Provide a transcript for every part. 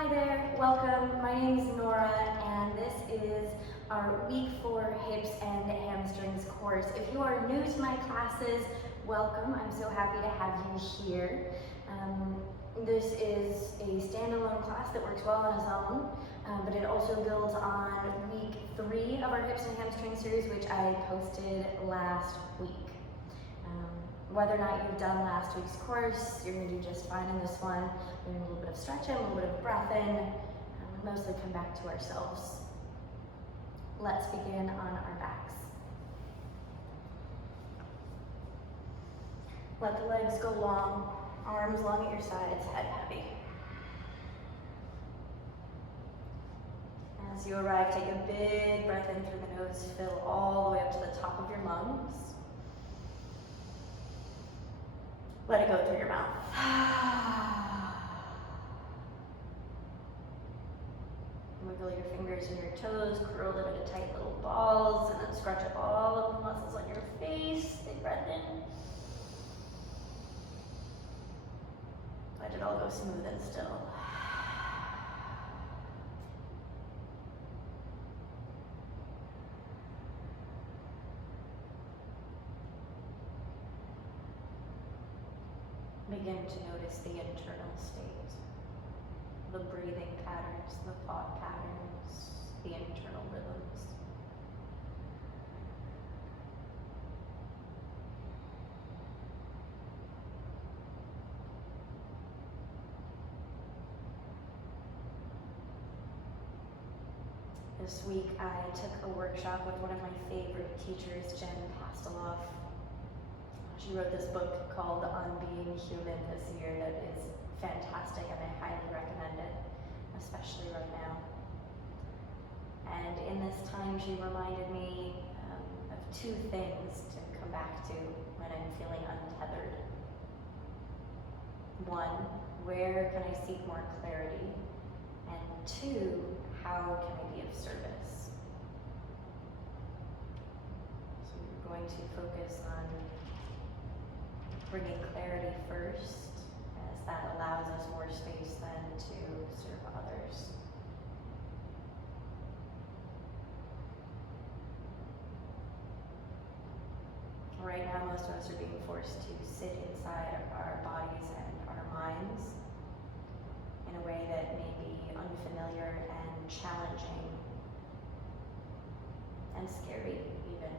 Hi there, welcome. My name is Nora and this is our week 4 hips and hamstrings course. If you are new to my classes, welcome. I'm so happy to have you here. This is a standalone class that works well on its own, but it also builds on week 3 of our hips and hamstring series, which I posted last week. Whether or not you've done last week's course, you're going to do just fine in this one. We're doing a little bit of stretching, a little bit of breath in, mostly come back to ourselves. Let's begin on our backs. Let the legs go long, arms long at your sides, head heavy. As you arrive, take a big breath in through the nose, fill all the way up to the top of your lungs. Let it go through your mouth. Wiggle your fingers and your toes, curl them into tight little balls, and then scrunch up all of the muscles on your face. Big breath in. Let it all go smooth and still. Begin to notice the internal state, the breathing patterns, the thought patterns, the internal rhythms. This week I took a workshop with one of my favorite teachers, Jen Pasteloff. She wrote this book called On Being Human this year that is fantastic and I highly recommend it, especially right now. And in this time she reminded me of 2 things to come back to when I'm feeling untethered. 1, where can I seek more clarity? And 2, how can I be of service? So we're going to focus on bringing clarity first, as that allows us more space then to serve others. Right now, most of us are being forced to sit inside of our bodies and our minds in a way that may be unfamiliar and challenging and scary even.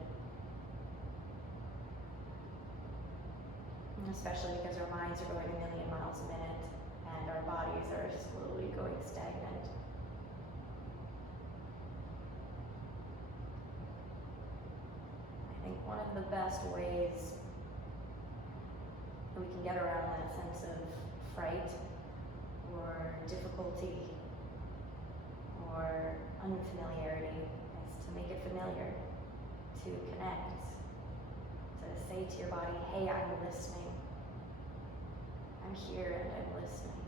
Especially because our minds are going a million miles a minute and our bodies are slowly going stagnant. I think one of the best ways that we can get around that sense of fright or difficulty or unfamiliarity is to make it familiar, to connect, to say to your body, hey, I'm listening. I'm here and I'm listening.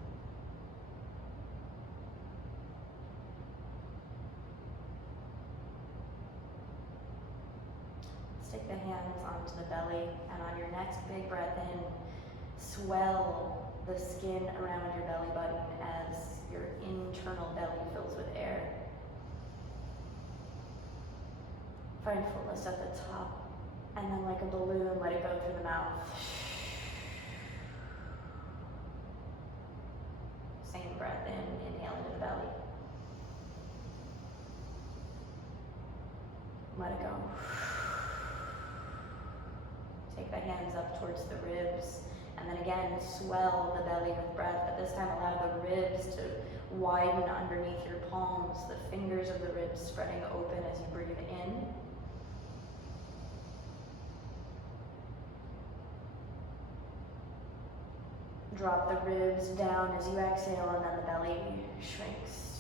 Stick the hands onto the belly, and on your next big breath in, swell the skin around your belly button as your internal belly fills with air. Find fullness at the top, and then like a balloon, let it go through the mouth. Same breath in, inhale into the belly. Let it go. Take the hands up towards the ribs, and then again, swell the belly with breath, but this time allow the ribs to widen underneath your palms, the fingers of the ribs spreading open as you breathe in. Drop the ribs down as you exhale, and then the belly shrinks.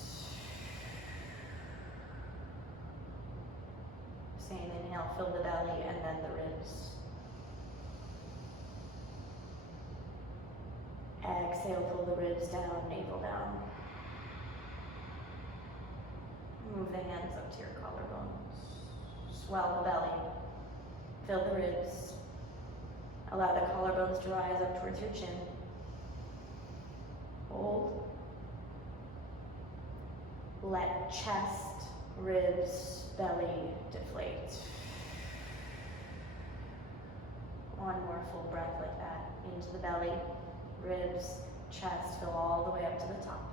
Same inhale, fill the belly, and then the ribs. Exhale, pull the ribs down, navel down. Move the hands up to your collarbones. Swell the belly. Fill the ribs. Allow the collarbones to rise up towards your chin. Hold. Let chest, ribs, belly deflate. One more full breath like that. Into the belly, ribs, chest, fill all the way up to the top.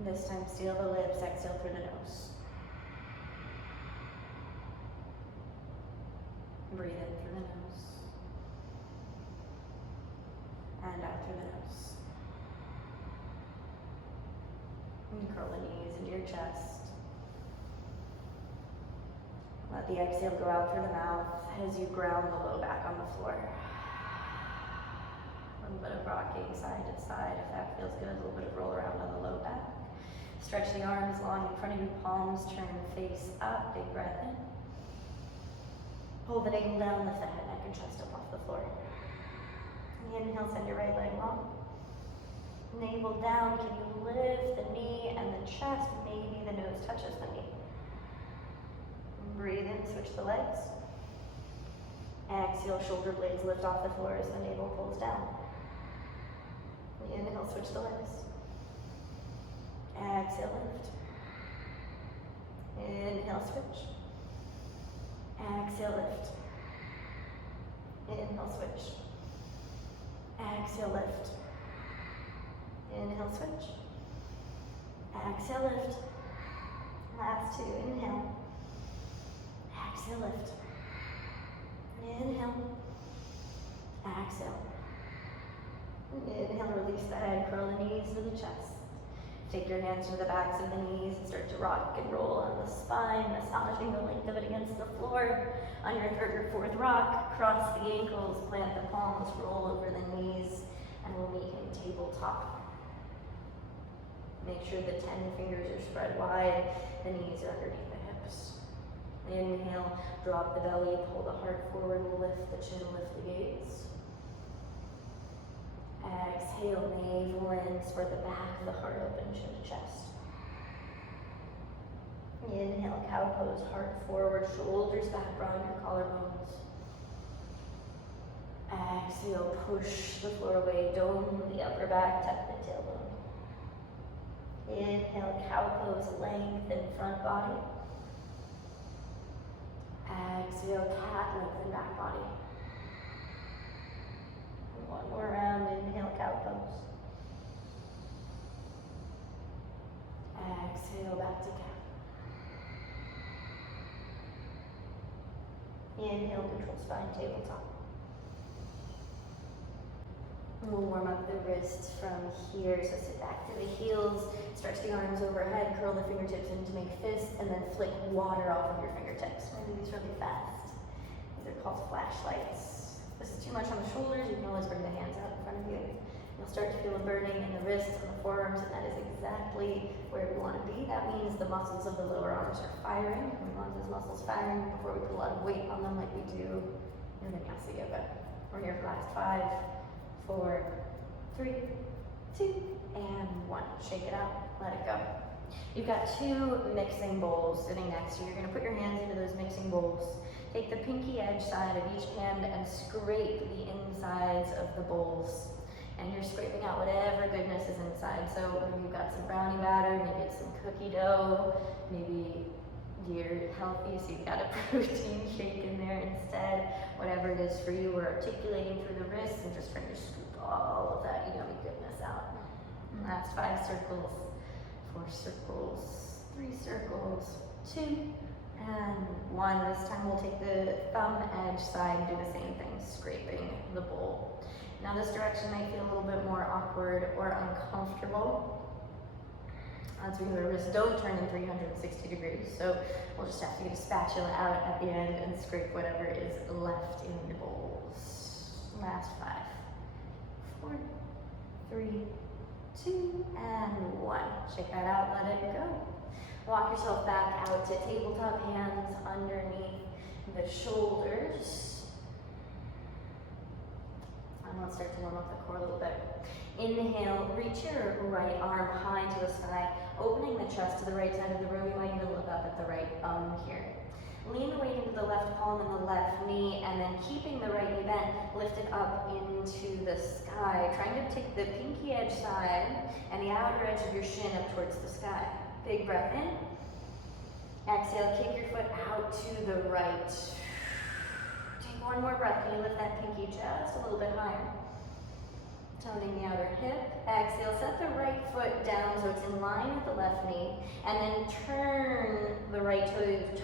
This time, seal the lips, exhale through the nose. Breathe in through the nose. And out through the nose. And curl the knees into your chest. Let the exhale go out through the mouth as you ground the low back on the floor. A little bit of rocking side to side if that feels good. A little bit of roll around on the low back. Stretch the arms long in front of you, palms turn face up. Big breath in. Pull the navel down, lift the head, neck, and chest up off the floor. Inhale, send your right leg long. Navel down, can you lift the knee and the chest? Maybe the nose touches the knee. Breathe in, switch the legs. Exhale, shoulder blades lift off the floor as the navel pulls down. Inhale, switch the legs. Exhale, lift. Inhale, switch. Exhale, lift. Inhale, switch. Exhale, lift. Inhale, switch. Exhale, lift. Last two, inhale. Exhale, lift. Inhale. Exhale. Inhale, release the head, curl the knees to the chest. Take your hands to the backs of the knees and start to rock and roll on the spine, massaging the length of it against the floor. On your third or fourth rock, cross the ankles, plant the palms, roll over the knees, and we'll meet in tabletop. Make sure the 10 fingers are spread wide, the knees are underneath the hips. Inhale, drop the belly, pull the heart forward, lift the chin, lift the gaze. Exhale, navel in, spread the back of the heart open, chin to chest. Inhale, cow pose, heart forward, shoulders back, broaden your collarbones. Exhale, push the floor away, dome the upper back, tuck the tailbone. Inhale, cow pose, lengthen front body. Exhale, cat, lengthen back body. One more round, inhale, cow pose. Exhale, back to cat. Inhale, neutral spine, tabletop. We'll warm up the wrists from here, so sit back to the heels, stretch the arms overhead, curl the fingertips in to make fists, and then flick water off of your fingertips. We're gonna do these really fast. These are called flashlights. If this is too much on the shoulders, you can always bring the hands out in front of you. You'll start to feel a burning in the wrists and the forearms, and that is exactly where we want to be. That means the muscles of the lower arms are firing. We want those muscles firing before we put a lot of weight on them like we do in vinyasa yoga. We're here for the last 5, 4, 3, 2, and 1. Shake it out, let it go. You've got 2 mixing bowls sitting next to you. You're gonna put your hands into those mixing bowls. Take the pinky edge side of each hand and scrape the insides of the bowls. And you're scraping out whatever goodness is inside. So maybe you've got some brownie batter, maybe it's some cookie dough, maybe you're healthy, so you've got a protein shake in there instead. Whatever it is for you, we're articulating through the wrists and just trying to scoop all of that yummy goodness out. Last 5 circles, 4 circles, 3 circles, 2, and 1. This time we'll take the thumb edge side and do the same thing, scraping the bowl. Now this direction might feel a little bit more awkward or uncomfortable. That's because our wrists don't turn in 360 degrees, so we'll just have to get a spatula out at the end and scrape whatever is left in the bowls. Last 5, 4, 3, 2, and 1. Shake that out, let it go. Walk yourself back out to tabletop, hands underneath the shoulders. And let's start to warm up the core a little bit. Inhale, reach your right arm high to the sky, opening the chest to the right side of the room. You might even look up at the right here. Lean the weight into the left palm and the left knee, and then keeping the right knee bent, lift it up into the sky. Trying to take the pinky edge side and the outer edge of your shin up towards the sky. Big breath in. Exhale, kick your foot out to the right. Take one more breath. Can you lift that pinky just a little bit higher? Toning the outer hip. Exhale, set the right foot down so it's in line with the left knee. And then turn the right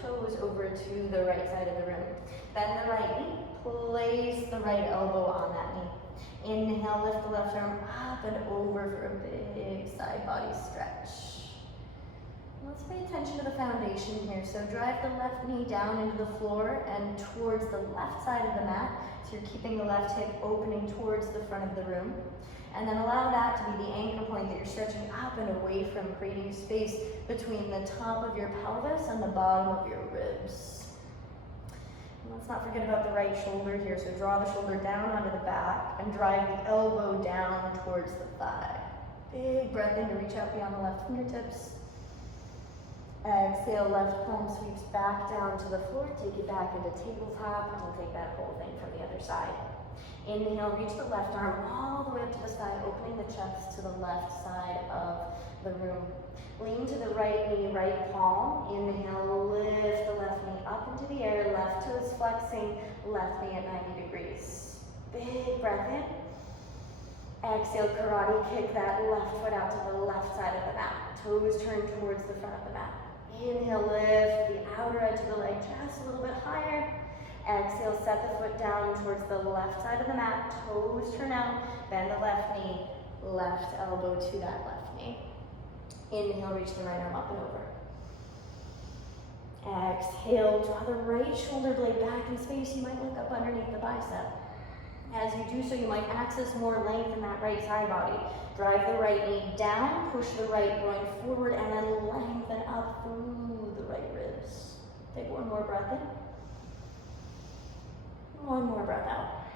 toes over to the right side of the room. Bend the right knee. Place the right elbow on that knee. Inhale, lift the left arm up and over for a big side body stretch. Let's pay attention to the foundation here. So drive the left knee down into the floor and towards the left side of the mat. So you're keeping the left hip opening towards the front of the room. And then allow that to be the anchor point that you're stretching up and away from, creating space between the top of your pelvis and the bottom of your ribs. And let's not forget about the right shoulder here. So draw the shoulder down onto the back and drive the elbow down towards the thigh. Big breath in to reach out beyond the left fingertips. Exhale, left palm sweeps back down to the floor. Take it back into tabletop, and we'll take that whole thing from the other side. Inhale, reach the left arm all the way up to the sky, opening the chest to the left side of the room. Lean to the right knee, right palm. Inhale, lift the left knee up into the air, left toes flexing, left knee at 90 degrees. Big breath in. Exhale, karate kick that left foot out to the left side of the mat. Toes turn towards the front of the mat. Inhale, lift the outer edge of the leg just a little bit higher. Exhale, set the foot down towards the left side of the mat. Toes turn out, bend the left knee, left elbow to that left knee. Inhale, reach the right arm up and over. Exhale, draw the right shoulder blade back in space. You might look up underneath the bicep. As you do so, you might access more length in that right side body. Drive the right knee down, push the right groin forward, and then lengthen up through the right ribs. Take one more breath in. One more breath out.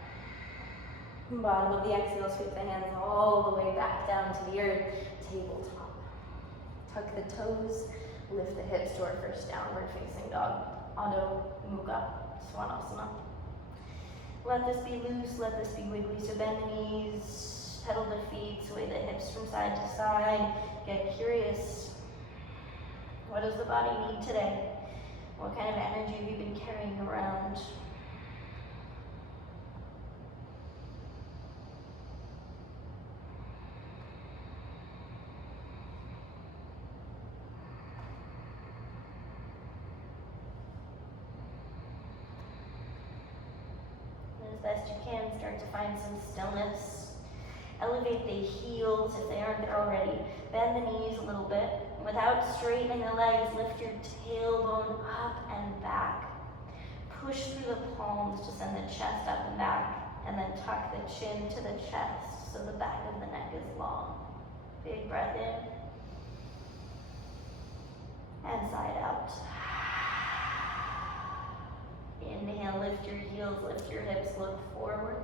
Bottom of the exhale, sweep the hands all the way back down to the earth, tabletop. Tuck the toes, lift the hips to our first downward facing dog. Adho Mukha Svanasana. Let this be loose, let this be wiggly. So bend the knees, pedal the feet, sway the hips from side to side. Get curious. What does the body need today? What kind of energy have you been carrying around? Best you can, start to find some stillness. Elevate the heels if they aren't there already. Bend the knees a little bit. Without straightening the legs, lift your tailbone up and back. Push through the palms to send the chest up and back, and then tuck the chin to the chest so the back of the neck is long. Big breath in. And side out. Inhale, lift your heels, lift your hips, look forward.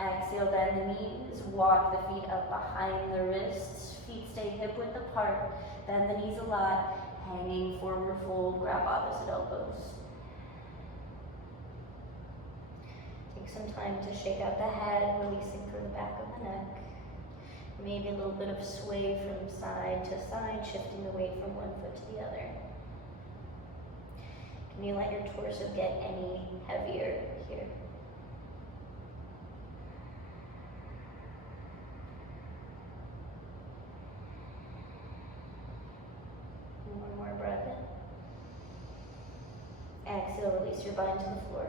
Exhale, bend the knees, walk the feet up behind the wrists. Feet stay hip width apart. Bend the knees a lot, hanging forward fold, grab opposite elbows. Take some time to shake out the head, releasing through the back of the neck. Maybe a little bit of sway from side to side, shifting the weight from one foot to the other. Can you let your torso get any heavier here? One more breath in. Exhale, release your spine to the floor.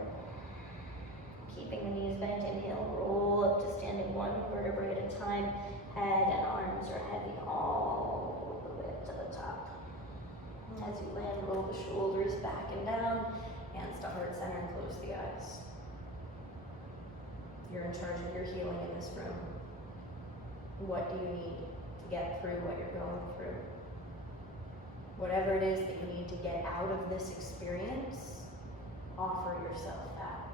Keeping the knees bent, inhale, roll up to standing one vertebrae at a time. Head and arms are heavy all the way up to the top. As you land, roll the shoulders back and down, hands to heart center, and close the eyes. You're in charge of your healing in this room. What do you need to get through what you're going through? Whatever it is that you need to get out of this experience, offer yourself that.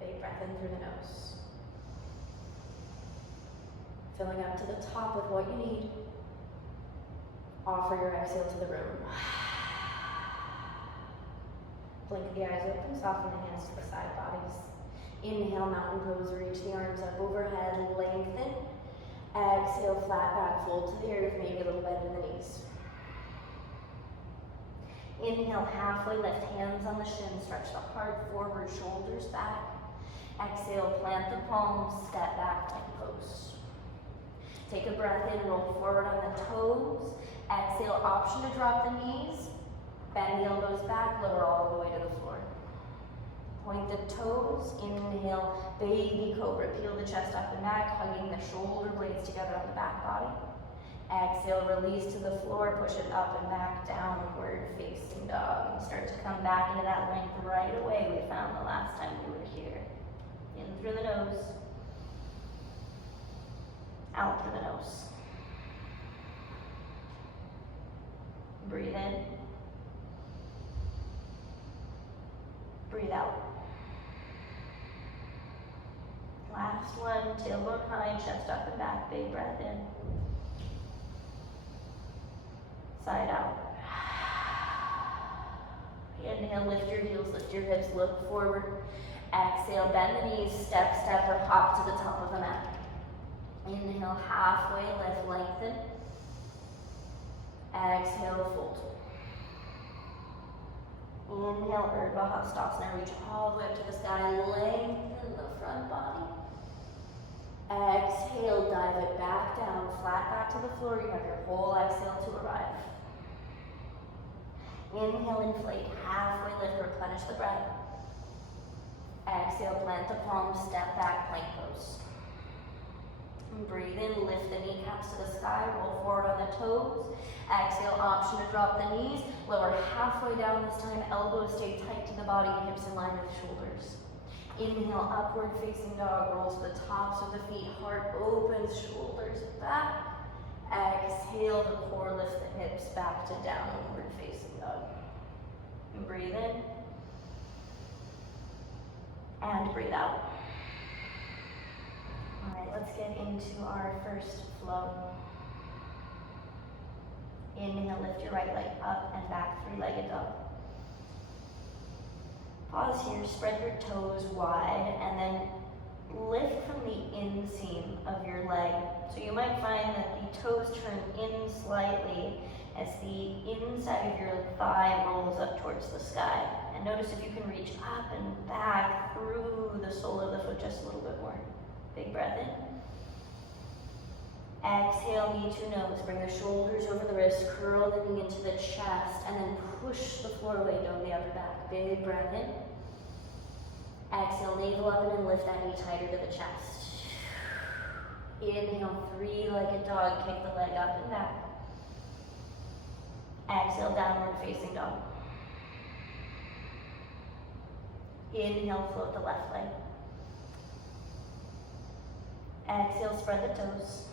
Big breath in through the nose. Filling up to the top with what you need. Offer your exhale to the room. Blink the eyes open, soften the hands to the side bodies. Inhale, mountain pose, reach the arms up overhead, lengthen. Exhale, flat back, fold to the earth, maybe a little bend in the knees. Inhale, halfway lift, hands on the shins, stretch the heart forward, shoulders back. Exhale, plant the palms, step back, plank pose. Take a breath in, roll forward on the toes. Exhale, option to drop the knees. Bend the elbows back, lower all the way to the floor. Point the toes, inhale, baby cobra. Peel the chest up and back, hugging the shoulder blades together on the back body. Exhale, release to the floor, push it up and back, downward facing dog. And start to come back into that length right away we found the last time we were here. In through the nose, out through the nose. Breathe in. Breathe out. Last one, tailbone high, chest up and back, big breath in. Side out. Inhale, lift your heels, lift your hips, look forward. Exhale, bend the knees, step, step, or hop to the top of the mat. Inhale, halfway lift, lengthen. Exhale, fold. Inhale, Urdhva Hastasana, reach all the way up to the sky, lengthen the front body. Exhale, dive it back down, flat back to the floor. You have your whole exhale to arrive. Inhale, inflate, halfway lift, replenish the breath. Exhale, plant the palms, step back, plank pose. And breathe in, lift the kneecaps to the sky, roll forward on the toes. Exhale, option to drop the knees, lower halfway down this time, elbows stay tight to the body, hips in line with shoulders. Inhale, upward facing dog, roll to the tops of the feet, heart opens, shoulders back. Exhale, the core, lift the hips back to downward facing dog. And breathe in. And breathe out. All right, let's get into our first flow. Inhale, lift your right leg up and back, three-legged dog. Pause here, spread your toes wide, and then lift from the inseam of your leg. So you might find that the toes turn in slightly as the inside of your thigh rolls up towards the sky. And notice if you can reach up and back through the sole of the foot just a little bit more. Big breath in. Exhale, knee to nose. Bring the shoulders over the wrist, curl the knee into the chest, and then push the floor away down the upper back. Big breath in. Exhale, navel up and then lift that knee tighter to the chest. Inhale, three-legged dog. Kick the leg up and back. Exhale, downward facing dog. Inhale, float the left leg. Exhale, spread the toes.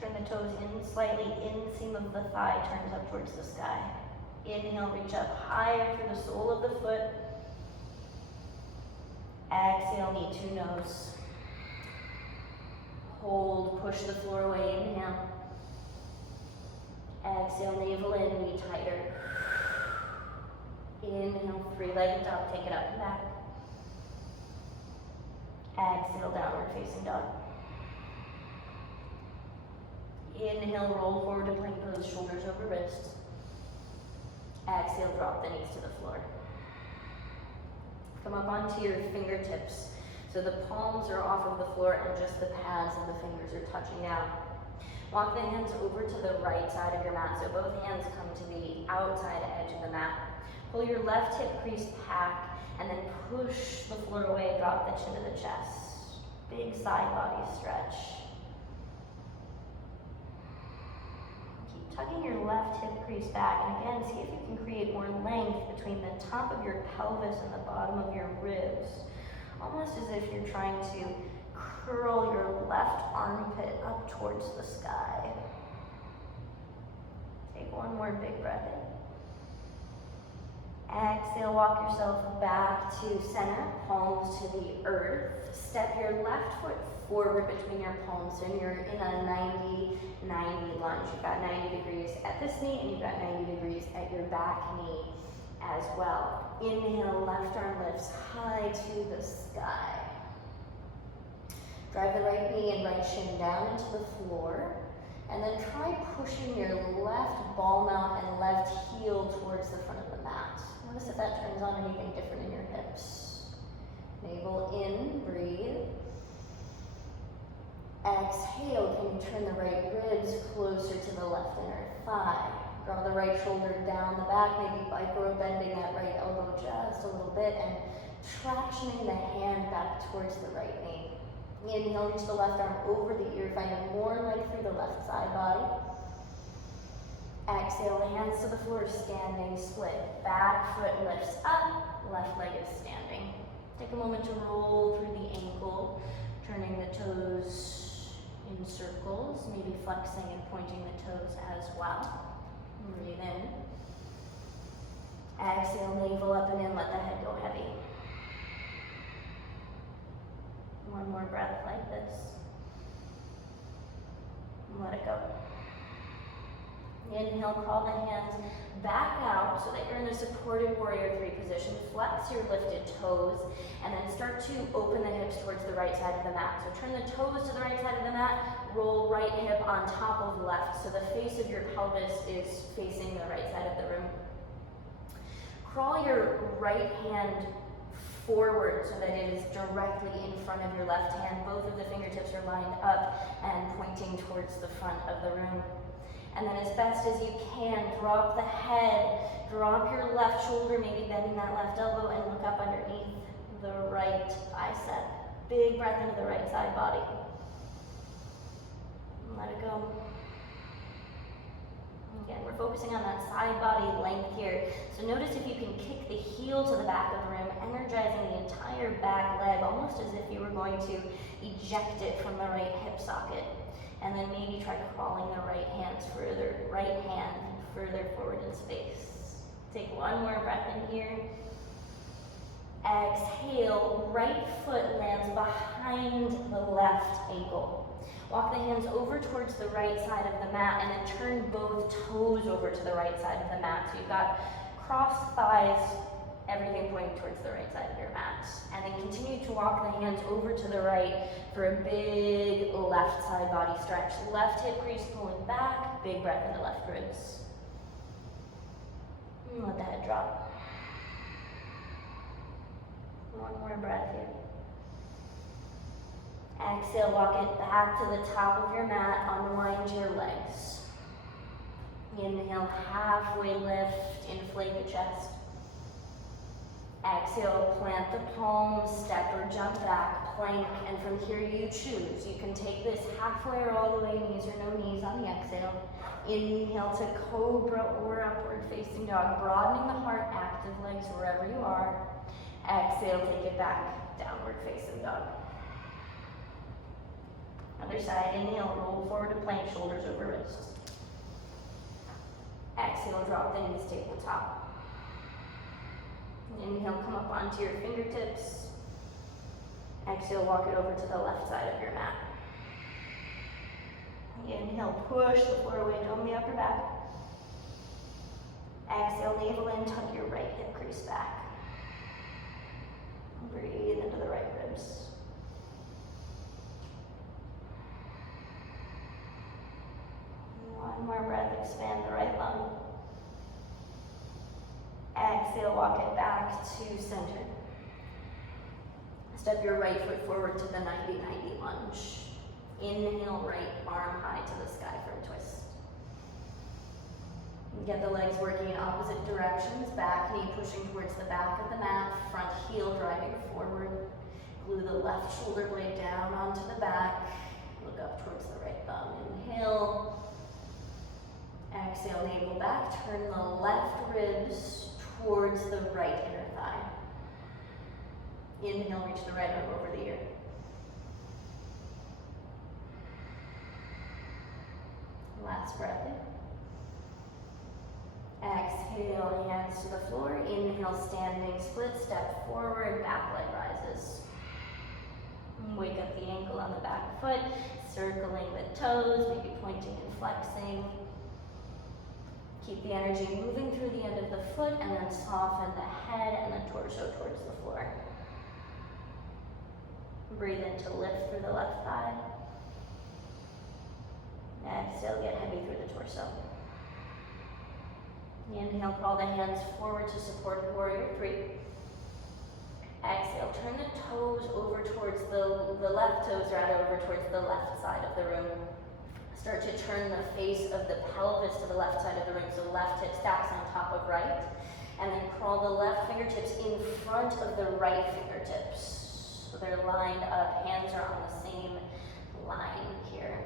Turn the toes in slightly, inseam of the thigh turns up towards the sky. Inhale, reach up higher through the sole of the foot. Exhale, knee to nose. Hold, push the floor away, inhale. Exhale, navel in, knee tighter. Inhale, three-legged dog, take it up and back. Exhale, downward facing dog. Inhale, roll forward to plank pose, shoulders over wrists. Exhale, drop the knees to the floor. Come up onto your fingertips. So the palms are off of the floor and just the pads of the fingers are touching down. Walk the hands over to the right side of your mat. So both hands come to the outside edge of the mat. Pull your left hip crease back and then push the floor away, drop the chin to the chest. Big side body stretch. Keep tugging your left hip crease back, and again, see if you can create more length between the top of your pelvis and the bottom of your ribs. Almost as if you're trying to curl your left armpit up towards the sky. Take one more big breath in. Exhale, walk yourself back to center, palms to the earth. Step your left foot forward between your palms, so you're in a 90-90 lunge. You've got 90 degrees at this knee, and you've got 90 degrees at your back knee. as well. Inhale, left arm lifts high to the sky. Drive the right knee and right shin down into the floor. And then try pushing your left ball mount and left heel towards the front of the mat. Notice if that turns on anything different in your hips. Navel in, breathe. Exhale, can you turn the right ribs closer to the left inner thigh? Draw the right shoulder down the back, maybe micro bending that right elbow just a little bit and tractioning the hand back towards the right knee. Inhale, reach the left arm over the ear, finding more leg through the left side body. Exhale, hands to the floor, standing split. Back foot lifts up, left leg is standing. Take a moment to roll through the ankle, turning the toes in circles, maybe flexing and pointing the toes as well. Breathe in. Exhale, navel up and in, let the head go heavy. One more breath like this. And let it go. Inhale, crawl the hands back out so that you're in a supported warrior 3 position. Flex your lifted toes and then start to open the hips towards the right side of the mat. So turn the toes to the right side of the mat, roll right hip on top of left so the face of your pelvis is facing the right side of the room. Crawl your right hand forward so that it is directly in front of your left hand. Both of the fingertips are lined up and pointing towards the front of the room. And then as best as you can, drop the head, drop your left shoulder, maybe bending that left elbow, and look up underneath the right bicep. Big breath into the right side body. And let it go. Again, we're focusing on that side body length here. So notice if you can kick the heel to the back of the room, energizing the entire back leg, almost as if you were going to eject it from the right hip socket. And then maybe try crawling the right hand further forward in space. Take one more breath in here. Exhale, right foot lands behind the left ankle. Walk the hands over towards the right side of the mat and then turn both toes over to the right side of the mat. So you've got crossed thighs, everything pointing towards the right side of your mat. And then continue to walk the hands over to the right for a big left side body stretch. Left hip crease pulling back, big breath into left ribs. And let the head drop. One more breath here. Exhale, walk it back to the top of your mat, unwind your legs. Inhale, halfway lift, inflate the chest. Exhale, plant the palms, step or jump back, plank, and from here you choose. You can take this halfway or all the way, knees or no knees on the exhale. Inhale to cobra or upward facing dog, broadening the heart, active legs wherever you are. Exhale, take it back, downward facing dog. Other side, inhale, roll forward to plank, shoulders over wrists. Exhale, drop the knees, tabletop. Inhale, come up onto your fingertips. Exhale, walk it over to the left side of your mat. Inhale, push the floor away, dome the upper back. Exhale, navel in, tuck your right hip crease back. Breathe into the right ribs. One more breath, expand the right lung. Exhale, walk it back to center. Step your right foot forward to the 90-90 lunge. Inhale, right arm high to the sky for a twist. Get the legs working in opposite directions. Back knee pushing towards the back of the mat. Front heel driving forward. Glue the left shoulder blade down onto the back. Look up towards the right thumb. Inhale. Exhale, navel back. Turn the left ribs towards the right inner thigh. Inhale, reach the right arm over the ear. Last breath in. Exhale, hands to the floor. Inhale, standing split, step forward, back leg rises. Wake up the ankle on the back foot, circling the toes, maybe pointing and flexing. Keep the energy moving through the end of the foot and then soften the head and the torso towards the floor. Breathe in to lift through the left thigh. Exhale, get heavy through the torso. Inhale, crawl the hands forward to support warrior three. Exhale, turn the toes over towards the left toes rather over towards the left side of the room. Start to turn the face of the pelvis to the left side of the room. So left hip stacks on top of right. And then crawl the left fingertips in front of the right fingertips. So they're lined up, hands are on the same line here.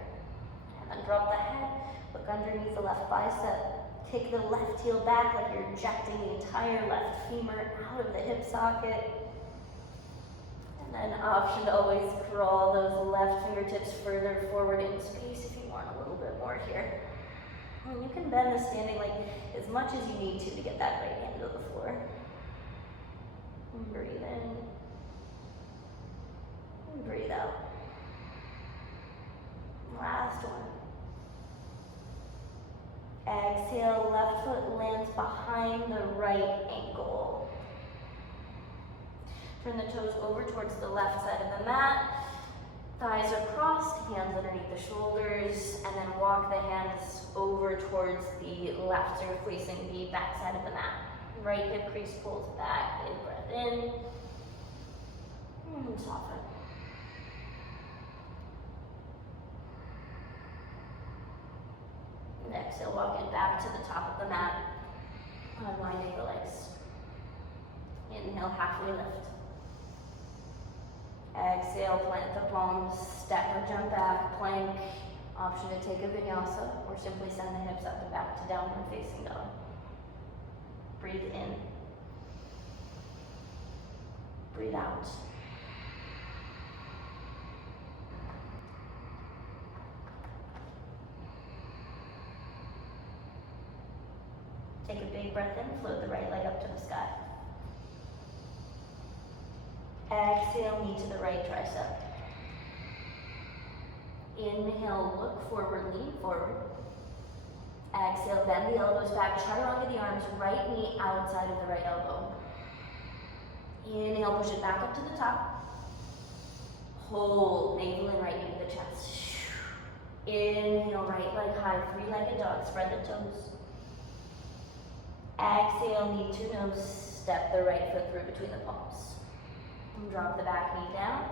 And then drop the head, look underneath the left bicep. Take the left heel back like you're ejecting the entire left femur out of the hip socket. And then option to always crawl those left fingertips further forward in space if you want a little bit more here. And you can bend the standing leg as much as you need to get that right hand to the floor. And breathe in. And breathe out. Last one. Exhale, left foot lands behind the right ankle. Turn the toes over towards the left side of the mat. Thighs are crossed, hands underneath the shoulders, and then walk the hands over towards the left, so you're facing the back side of the mat. Right hip crease pulls back, big breath in, and soften. And exhale, walk it back to the top of the mat, unwinding the legs. Inhale, halfway lift. Exhale, plant the palms, step or jump back, plank. Option to take a vinyasa or simply send the hips up and back to downward facing dog. Breathe in. Breathe out. Take a big breath in, float the right leg up to the sky. Exhale, knee to the right tricep. Inhale, look forward, lean forward. Exhale, bend the elbows back, chaturanga the arms, right knee outside of the right elbow. Inhale, push it back up to the top. Hold, navel and right knee to the chest. Inhale, right leg high, three-legged dog, spread the toes. Exhale, knee to nose, step the right foot through between the palms. And drop the back knee down.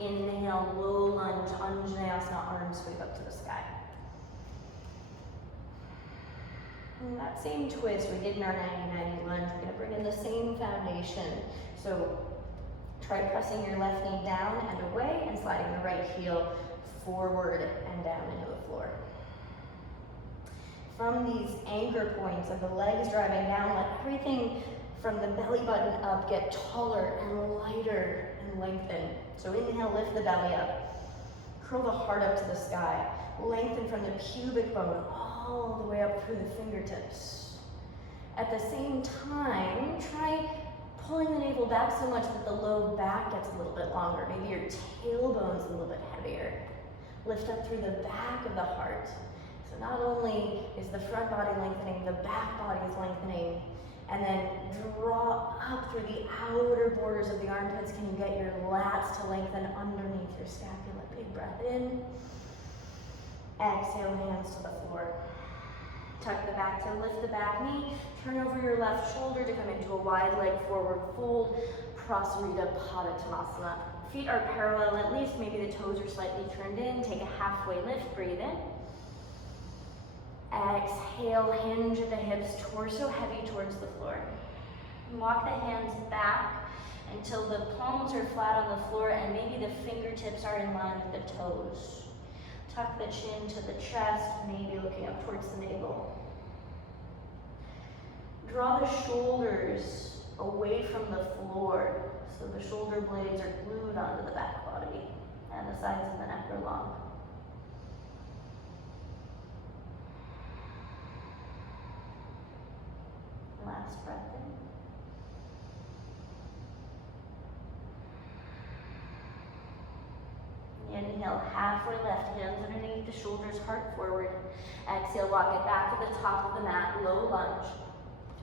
Inhale, low lunge, koundinyasana, arms sweep up to the sky. And that same twist we did in our 90-90 lunge, we're gonna bring in the same foundation. So try pressing your left knee down and away and sliding the right heel forward and down into the floor. From these anchor points of the legs driving down, let everything from the belly button up get taller and lighter and lengthen. So inhale, lift the belly up. Curl the heart up to the sky. Lengthen from the pubic bone all the way up through the fingertips. At the same time, try pulling the navel back so much that the low back gets a little bit longer. Maybe your tailbone's a little bit heavier. Lift up through the back of the heart. So not only is the front body lengthening, the back body is lengthening. And then draw up through the outer borders of the armpits. Can you get your lats to lengthen underneath your scapula? Big breath in. Exhale, hands to the floor. Tuck the back toe, lift the back knee. Turn over your left shoulder to come into a wide leg forward fold. Prasarita Padottanasana. Feet are parallel at least. Maybe the toes are slightly turned in. Take a halfway lift, breathe in. Exhale, hinge at the hips, torso heavy towards the floor. Walk the hands back until the palms are flat on the floor and maybe the fingertips are in line with the toes. Tuck the chin to the chest, maybe looking up towards the navel. Draw the shoulders away from the floor so the shoulder blades are glued onto the back body and the sides of the neck are long. Last breath in. Inhale, halfway left, hands underneath the shoulders, heart forward. Exhale, walk it back to the top of the mat, low lunge.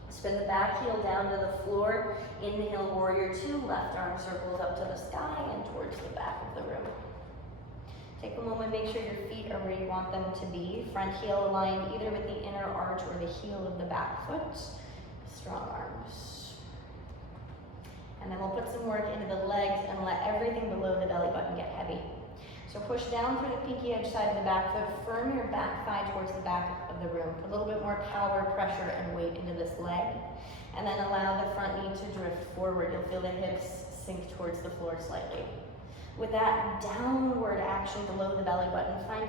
Spin the back heel down to the floor. Inhale, warrior two, left arm circles up to the sky and towards the back of the room. Take a moment, make sure your feet are where you want them to be. Front heel aligned either with the inner arch or the heel of the back foot. Strong arms. And then we'll put some work into the legs and let everything below the belly button get heavy. So push down through the pinky edge side of the back foot, firm your back thigh towards the back of the room. Put a little bit more power, pressure, and weight into this leg. And then allow the front knee to drift forward. You'll feel the hips sink towards the floor slightly. With that downward action below the belly button, find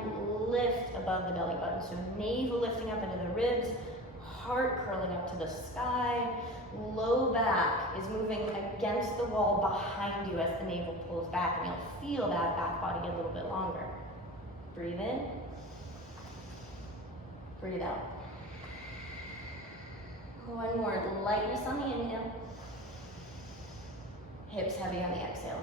lift above the belly button. So navel lifting up into the ribs, heart curling up to the sky. Low back is moving against the wall behind you as the navel pulls back, and you'll feel that back body get a little bit longer. Breathe in. Breathe out. One more, lightness on the inhale. Hips heavy on the exhale.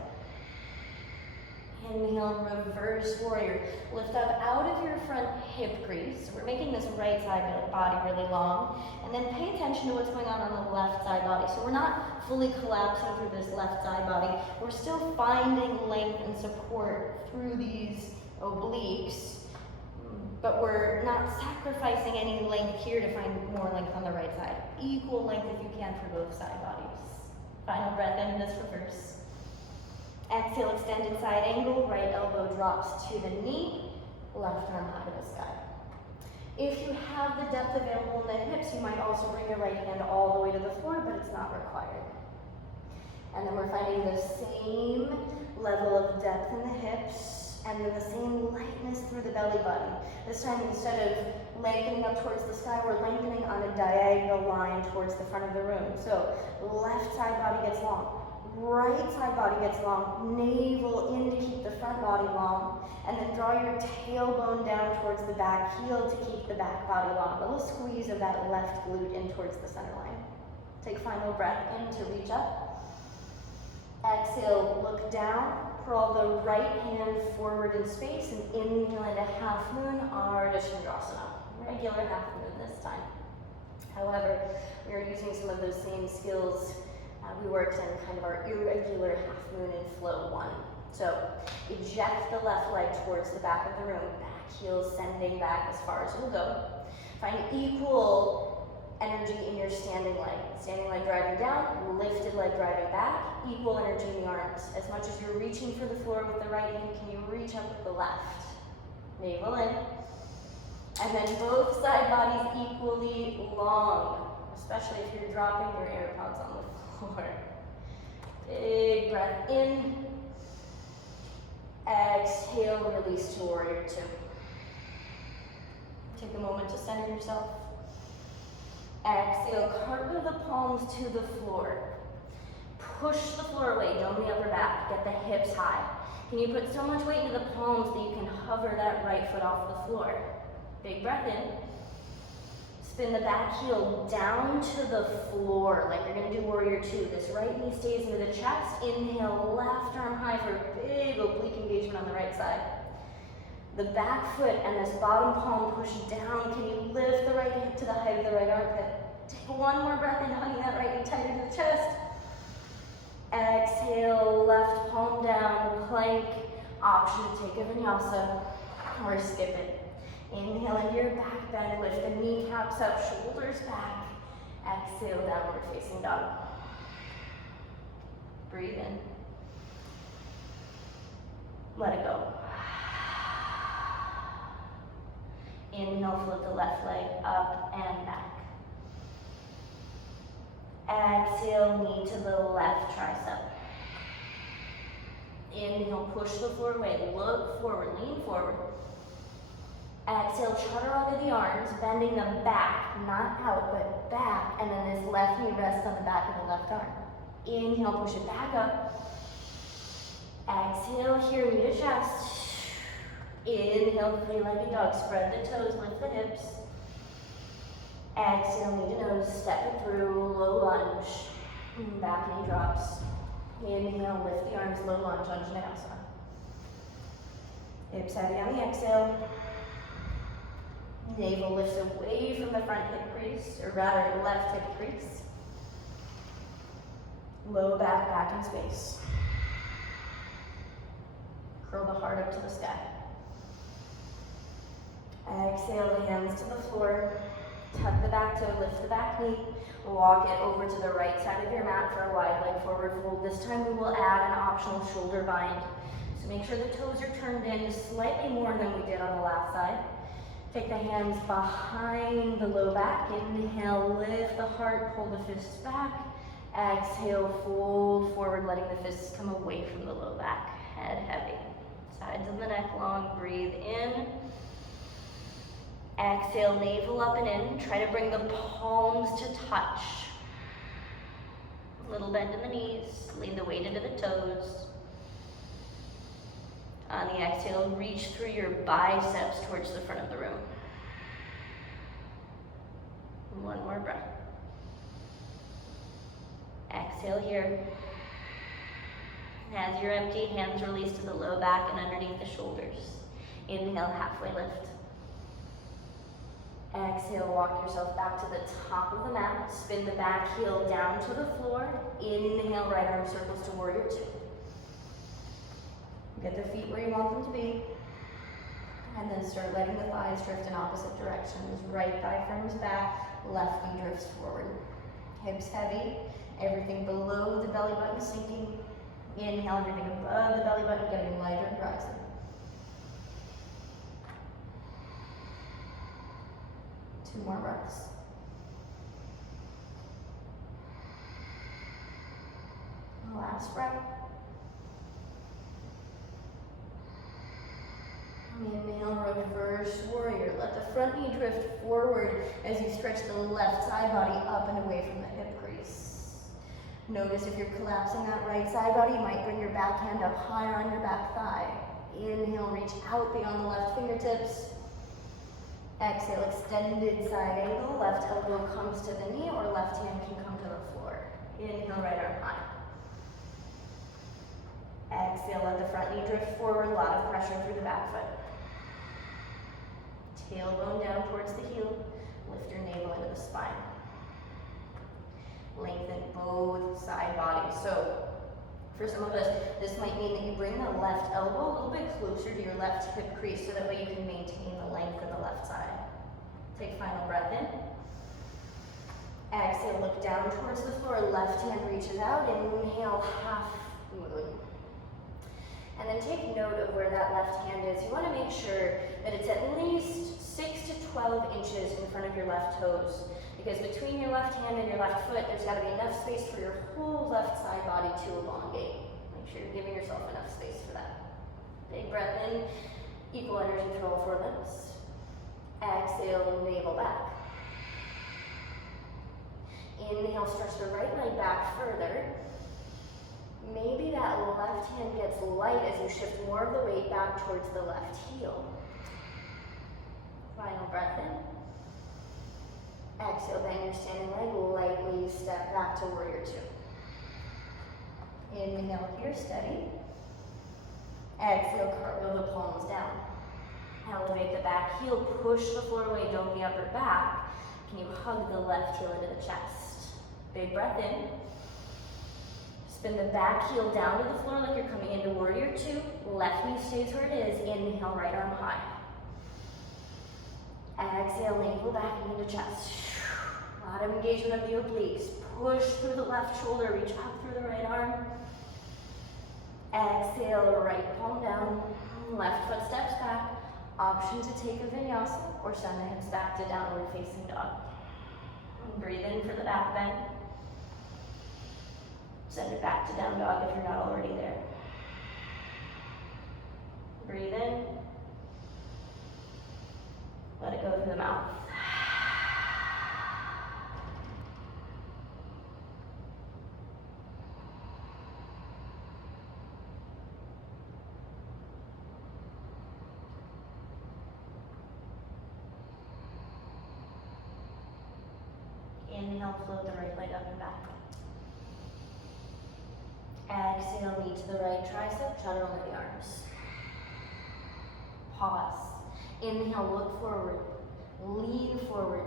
Inhale, reverse warrior. Lift up out of your front hip crease. So we're making this right side body really long. And then pay attention to what's going on the left side body. So we're not fully collapsing through this left side body. We're still finding length and support through these obliques. But we're not sacrificing any length here to find more length on the right side. Equal length if you can for both side bodies. Final breath into this reverse. Exhale, extended side angle, right elbow drops to the knee, left arm high to the sky. If you have the depth available in the hips, you might also bring your right hand all the way to the floor, but it's not required. And then we're finding the same level of depth in the hips, and then the same lightness through the belly button. This time, instead of lengthening up towards the sky, we're lengthening on a diagonal line towards the front of the room. So left side body gets long. Right side body gets long, navel in to keep the front body long, and then draw your tailbone down towards the back heel to keep the back body long. A little squeeze of that left glute in towards the center line. Take final breath in to reach up. Exhale, look down, curl the right hand forward in space, and inhale into half moon, Ardha Chandrasana. Regular half moon this time. However, we are using some of those same skills we worked in kind of our irregular half moon in flow one. So eject the left leg towards the back of the room, back heel sending back as far as it'll go. Find equal energy in your standing leg. Standing leg driving down, lifted leg driving back, equal energy in the arms. As much as you're reaching for the floor with the right hand, can you reach up with the left? Navel in. And then both side bodies equally long, especially if you're dropping your AirPods on the floor. Big breath in. Exhale, release to warrior two. Take a moment to center yourself. Exhale, cartwheel the palms to the floor. Push the floor away, dome the upper back, get the hips high. Can you put so much weight into the palms that you can hover that right foot off the floor? Big breath in. Spin the back heel down to the floor like you're gonna do warrior two. This right knee stays into the chest. Inhale, left arm high for a big oblique engagement on the right side. The back foot and this bottom palm push down. Can you lift the right hip to the height of the right armpit? Take one more breath in, hugging that right knee tighter to the chest. Exhale, left palm down, plank. Option to take a vinyasa or skip it. Inhale into your back bend, lift the kneecaps up, shoulders back. Exhale, downward facing dog. Breathe in. Let it go. Inhale, flip the left leg up and back. Exhale, knee to the left tricep. Inhale, push the floor away, look forward, lean forward. Exhale, chutter onto the arms, bending them back, not out, but back, and then this left knee rests on the back of the left arm. Inhale, push it back up. Exhale, here, knee to chest. Inhale, three-legged dog, spread the toes, lift the hips. Exhale, knee to nose, step it through, low lunge. Back knee drops. Inhale, lift the arms, low lunge, Anjaneyasana. Hips heavy on the exhale. Navel lifts away from the front hip crease, or rather left hip crease. Low back, back in space. Curl the heart up to the sky. Exhale, hands to the floor. Tuck the back toe, lift the back knee. Walk it over to the right side of your mat for a wide leg forward fold. This time we will add an optional shoulder bind. So make sure the toes are turned in slightly more than we did on the last side. Take the hands behind the low back. Inhale, lift the heart, pull the fists back. Exhale, fold forward, letting the fists come away from the low back. Head heavy. Sides of the neck long. Breathe in. Exhale, navel up and in. Try to bring the palms to touch. A little bend in the knees. Lean the weight into the toes. On the exhale, reach through your biceps towards the front of the room. One more breath. Exhale here. As you're empty, hands release to the low back and underneath the shoulders. Inhale, halfway lift. Exhale, walk yourself back to the top of the mat. Spin the back heel down to the floor. Inhale, right arm circles to warrior two. Get the feet where you want them to be. And then start letting the thighs drift in opposite directions. Right thigh firms back, left knee drifts forward. Hips heavy, everything below the belly button sinking. Inhale, everything above the belly button getting lighter and rising. Two more breaths. Last breath. Inhale, reverse warrior. Let the front knee drift forward as you stretch the left side body up and away from the hip crease. Notice if you're collapsing that right side body, you might bring your back hand up higher on your back thigh. Inhale, reach out beyond the left fingertips. Exhale, extended side angle. Left elbow comes to the knee or left hand can come to the floor. Inhale, right arm high. Exhale, let the front knee drift forward. A lot of pressure through the back foot. Tailbone down towards the heel. Lift your navel into the spine. Lengthen both side bodies. So, for some of us, this might mean that you bring the left elbow a little bit closer to your left hip crease so that way you can maintain the length in the left side. Take final breath in. Exhale, look down towards the floor. Left hand reaches out. Inhale, half moon. And then take note of where that left hand is. You want to make sure that it's at least 6 to 12 inches in front of your left toes. Because between your left hand and your left foot, there's got to be enough space for your whole left side body to elongate. Make sure you're giving yourself enough space for that. Big breath in, equal energy through all four limbs. Exhale, navel back. Inhale, stretch the right leg back further. Maybe that left hand gets light as you shift more of the weight back towards the left heel. Final breath in. Exhale, bend your standing leg, lightly step back to warrior two. Inhale here, steady. Exhale, cartwheel the palms down. Elevate the back heel, push the floor away, don't the upper back. Can you hug the left heel into the chest? Big breath in. Spin the back heel down to the floor like you're coming into warrior two. Left knee stays where it is. Inhale, right arm high. Exhale, navel back into chest. A lot of engagement of the obliques. Push through the left shoulder, reach up through the right arm. Exhale, right palm down. Left foot steps back. Option to take a vinyasa or send the hips back to downward facing dog. Breathe in for the back bend. Send it back to down dog if you're not already there. Breathe in. Let it go through the mouth. Inhale, float the right leg up and back. Exhale, knee to the right tricep, chaturanga the arms. Pause. Inhale, look forward. Lean forward.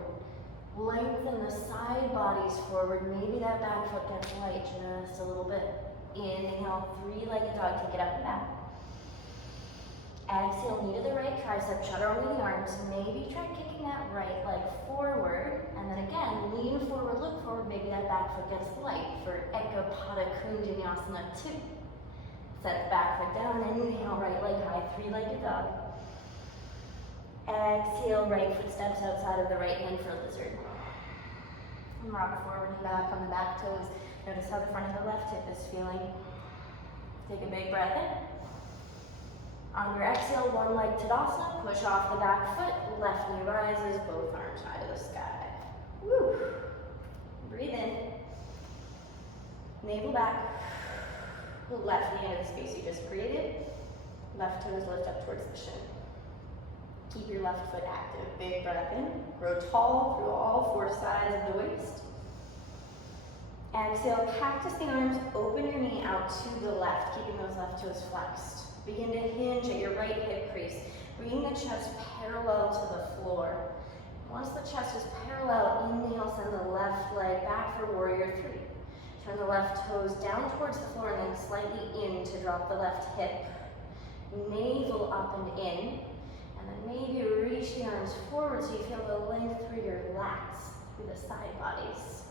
Lengthen the side bodies forward. Maybe that back foot gets light just a little bit. Inhale, three-legged dog, take it up and back. Exhale, knee to the right tricep, shudder over the arms. Maybe try kicking that right leg forward. And then again, lean forward, look forward. Maybe that back foot gets light for koundinyasana 2. Set the back foot down, inhale, right leg high, three-legged dog. Exhale, right foot steps outside of the right hand for lizard. And rock forward and back on the back toes. Notice how the front of the left hip is feeling. Take a big breath in. On your exhale, one leg Tadasana, push off the back foot, left knee rises, both arms high to the sky. Woo! Breathe in. Navel back. Left knee into the space you just created. Left toes lift up towards the shin. Keep your left foot active. Big breath in. Grow tall through all four sides of the waist. Exhale, cactus the arms, open your knee out to the left, keeping those left toes flexed. Begin to hinge at your right hip crease, bringing the chest parallel to the floor. Once the chest is parallel, inhale, send the left leg back for warrior 3. Turn the left toes down towards the floor and then slightly in to drop the left hip. Navel up and in. And then maybe reach the arms forward so you feel the length through your lats, through the side bodies.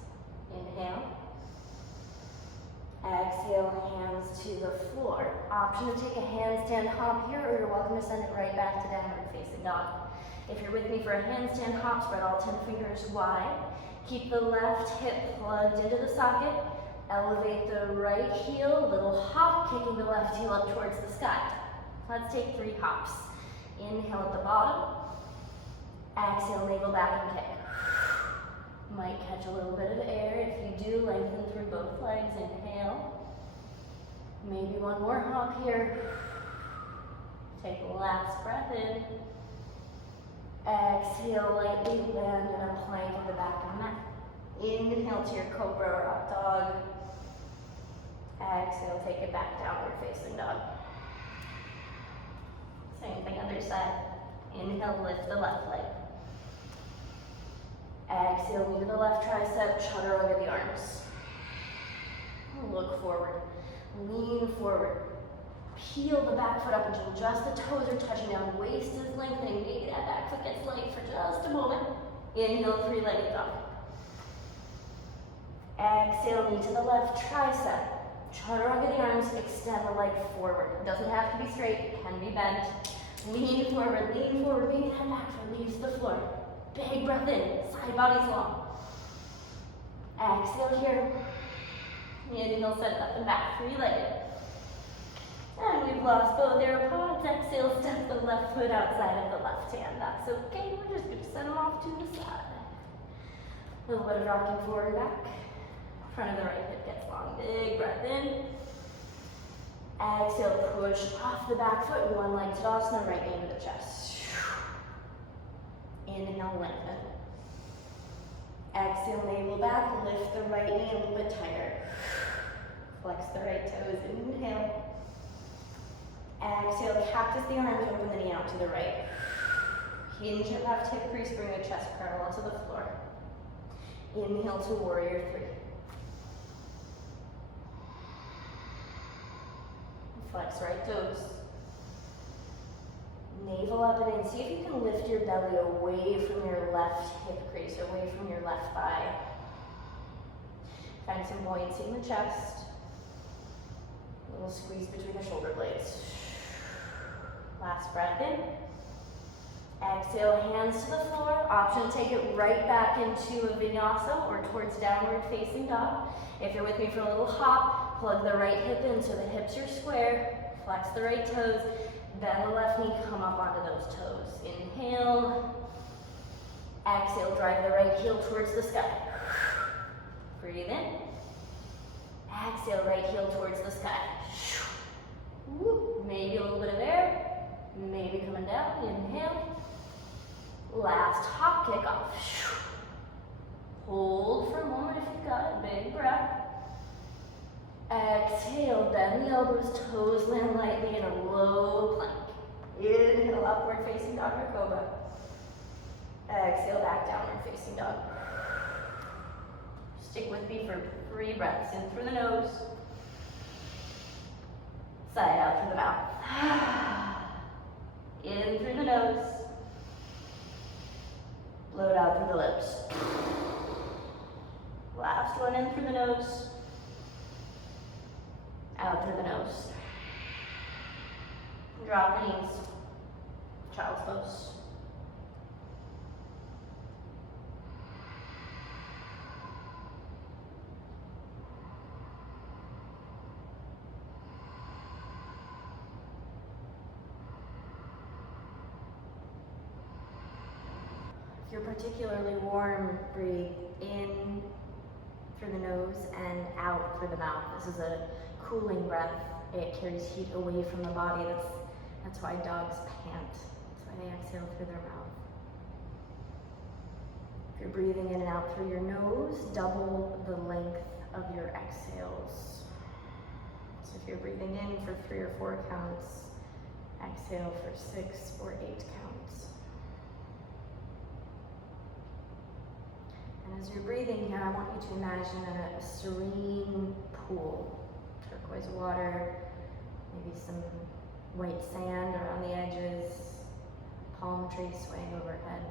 Inhale. Exhale, hands to the floor. Option to take a handstand hop here, or you're welcome to send it right back to downward facing dog. If you're with me for a handstand hop, spread all 10 fingers wide. Keep the left hip plugged into the socket. Elevate the right heel, little hop, kicking the left heel up towards the sky. Let's take 3 hops. Inhale at the bottom. Exhale, navel back and kick. Might catch a little bit of air. If you do, lengthen through both legs. Inhale. Maybe one more hop here. Take the last breath in. Exhale, lightly land in a plank in the back of the mat. Inhale to your cobra or up dog. Exhale, take it back, downward facing dog. Same thing, other side. Inhale, lift the left leg. Exhale, knee to the left tricep, shudder over the arms. Look forward, lean forward. Peel the back foot up until just the toes are touching down. Waist is lengthening. Maybe that back foot gets light for just a moment. Inhale, three-legged dog. Exhale, knee to the left tricep. Shudder over the arms, extend the leg forward. It doesn't have to be straight, it can be bent. Lean forward, maybe head back leaves the floor. Big breath in, side body's long. Exhale here. Inhale, send up and back, three-legged. And we've lost both AirPods. Exhale, step the left foot outside of the left hand. That's okay, we're just going to send them off to the side. A little bit of rocking forward and back. Front of the right hip gets long. Big breath in. Exhale, push off the back foot. One leg Tadasana, right knee to the chest. Inhale, lengthen. Exhale, navel back. Lift the right knee a little bit tighter. Flex the right toes. Inhale. Exhale, cactus the arms, open the knee out to the right. Hinge your left hip crease, bring the chest parallel to the floor. Inhale to warrior 3. Flex right toes. Navel up and in. See if you can lift your belly away from your left hip crease, away from your left thigh. Find some buoyancy in the chest. A little squeeze between the shoulder blades. Last breath in. Exhale, hands to the floor. Option to take it right back into a vinyasa or towards downward facing dog. If you're with me for a little hop, plug the right hip in so the hips are square. Flex the right toes. Bend the left knee, come up onto those toes. Inhale. Exhale, drive the right heel towards the sky. Breathe in. Exhale, right heel towards the sky. Woo. Maybe a little bit of air. Maybe coming down. Inhale. Last hop, kick off. Hold for a moment if you've got it. Big breath. Exhale, bend the elbows, toes land lightly in a low plank. Inhale, up upward facing dog or cobra. Exhale, back downward facing dog. Stick with me for 3 breaths. In through the nose. Sigh out through the mouth. In through the nose. Blow it out through the lips. Last one in through the nose. Out through the nose. Drop the knees. Child's pose. If you're particularly warm, breathe in through the nose and out through the mouth. This is a cooling breath. It carries heat away from the body. That's why dogs pant. That's why they exhale through their mouth. If you're breathing in and out through your nose, double the length of your exhales. So if you're breathing in for 3 or 4 counts, exhale for 6 or 8 counts. And as you're breathing here, I want you to imagine a serene pool. Turquoise water, maybe some white sand around the edges, palm tree swaying overhead.